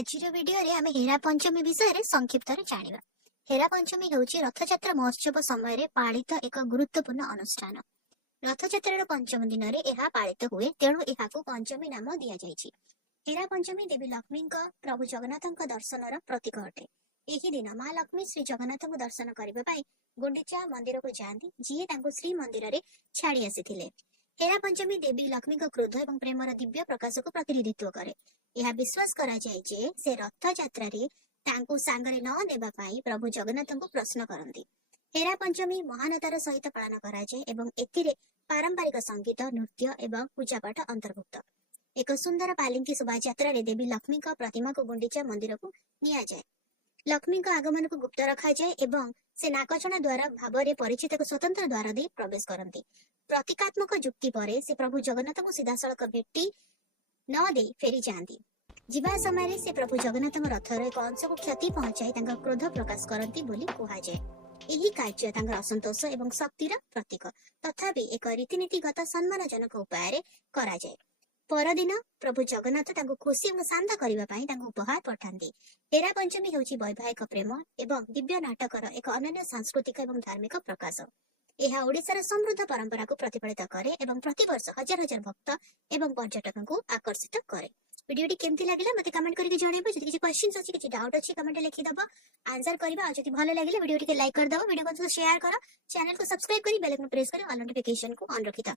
ଆଜିର ଭିଡିଓରେ ଆମେ ହେରା ପଞ୍ଚମୀ ବିଷୟରେ ସଂକ୍ଷିପ୍ତରେ ଜାଣିବା। ହେରା ପଞ୍ଚମୀ ହେଉଛି ରଥଯାତ୍ରା ମହୋତ୍ସବ ସମୟରେ ପାଳିତ ଏକ ଗୁରୁତ୍ୱପୂର୍ଣ୍ଣ ଅନୁଷ୍ଠାନ। ରଥଯାତ୍ରାର ପଞ୍ଚମ ଦିନରେ ଏହା ପାଳିତ ହୁଏ, ତେଣୁ ଏହାକୁ ପଞ୍ଚମୀ ନାମ ଦିଆଯାଇଛି। ହେରା ପଞ୍ଚମୀ ଦେବୀ ଲକ୍ଷ୍ମୀଙ୍କ ପ୍ରଭୁ ଜଗନ୍ନାଥଙ୍କ ଦର୍ଶନର ପ୍ରତୀକ ଅଟେ। ଏହି ଦିନ ମା ଲକ୍ଷ୍ମୀ ଶ୍ରୀ ଜଗନ୍ନାଥଙ୍କୁ ଦର୍ଶନ କରିବା ପାଇଁ ଗୁଣ୍ଡିଚା ମନ୍ଦିରକୁ ଯାଆନ୍ତି, ଯିଏ ତାଙ୍କୁ ଶ୍ରୀମନ୍ଦିରରେ ଛାଡ଼ି ଆସିଥିଲେ। ହେରା ପଞ୍ଚମୀ ଦେବୀ ଲକ୍ଷ୍ମୀଙ୍କ କ୍ରୋଧ ଏବଂ ପ୍ରେମର ଦିବ୍ୟ ପ୍ରକାଶକୁ ପ୍ରତିନିଧିତ୍ୱ କରେ। ଏହା ବିଶ୍ୱାସ କରାଯାଏ ଯେ ସେ ରଥଯାତ୍ରାରେ ତାଙ୍କୁ ସାଙ୍ଗରେ ନ ନେବା ପାଇଁ ପ୍ରଭୁ ଜଗନ୍ନାଥଙ୍କୁ ପ୍ରଶ୍ନ କରନ୍ତି। ହେରା ପଞ୍ଚମୀ ମହାନତାର ସହିତ ପାଳନ କରାଯାଏ ଏବଂ ଏଥିରେ ପାରମ୍ପରିକ ସଙ୍ଗୀତ, ନୃତ୍ୟ ଏବଂ ପୂଜାପାଠ ଅନ୍ତର୍ଭୁକ୍ତ। ଏକ ସୁନ୍ଦର ପାଲିଙ୍କି ଶୋଭାଯାତ୍ରାରେ ଦେବୀ ଲକ୍ଷ୍ମୀଙ୍କ ପ୍ରତିମାକୁ ଗୁଣ୍ଡିଚା ମନ୍ଦିରକୁ ନିଆଯାଏ। ଲକ୍ଷ୍ମୀଙ୍କ ଆଗମନକୁ ଗୁପ୍ତ ରଖାଯାଏ ଏବଂ ସେ ନାକଚଣା ଦ୍ୱାର ଭାବରେ ପରିଚିତ ଏକ ସ୍ୱତନ୍ତ୍ର ଦ୍ୱାର ଦେଇ ପ୍ରବେଶ କରନ୍ତି। ପ୍ରତୀକାତ୍ମକ ଯୁକ୍ତି ପରେ ସେ ପ୍ରଭୁ ଜଗନ୍ନାଥଙ୍କୁ ସିଧାସଳଖ ଭେଟି ନ ଦେଇ ଫେରି ଯାଆନ୍ତି। ଯିବା ସମୟରେ ସେ ପ୍ରଭୁ ଜଗନ୍ନାଥଙ୍କ ରଥର ଏକ ଅଂଶକୁ କ୍ଷତି ପହଞ୍ଚାଇ ତାଙ୍କ କ୍ରୋଧ ପ୍ରକାଶ କରନ୍ତି ବୋଲି କୁହାଯାଏ। ଏହି କାର୍ଯ୍ୟ ତାଙ୍କର ଅସନ୍ତୋଷ ଏବଂ ଶକ୍ତିର ପ୍ରତୀକ, ତଥାପି ଏକ ରୀତିନୀତିଗତ ସମ୍ମାନଜନକ ଉପାୟରେ କରାଯାଏ। ପରଦିନ ପ୍ରଭୁ ଜଗନ୍ନାଥ ତାଙ୍କୁ ଖୁସି ଏବଂ ଶାନ୍ତ କରିବା ପାଇଁ ତାଙ୍କୁ ଉପହାର ପଠାନ୍ତି। ହେରା ପଞ୍ଚମୀ ହେଉଛି ବୈବାହିକ ପ୍ରେମ ଏବଂ ଦିବ୍ୟ ନାଟକର ଏକ ଅନନ୍ୟ ସାଂସ୍କୃତିକ ଏବଂ ଧାର୍ମିକ ପ୍ରକାଶ। ଏହା ଓଡ଼ିଶାର ସମୃଦ୍ଧ ପରମ୍ପରାକୁ ପ୍ରତିଫଳିତ କରେ ଏବଂ ପ୍ରତିବର୍ଷ ହଜାର ହଜାର ଭକ୍ତ ଏବଂ ପର୍ଯ୍ୟଟକଙ୍କୁ ଆକର୍ଷିତ କରେ। ଭିଡିଓଟି କେମିତି ଲାଗିଲା ମତେ କमेंट करके जणाइबो। जदि किछि क्वेश्चंस अछि, किछि डाउट अछि, कमेंट लिखि दबो, आंसर करबा। आ जदि भलो लागिला वीडियो टिके लाइक कर दबो, वीडियो को शेयर करो, चैनल को सब्सक्राइब करी बेल आइकन प्रेस करी ऑल नोटिफिकेशन को ऑन रखिता।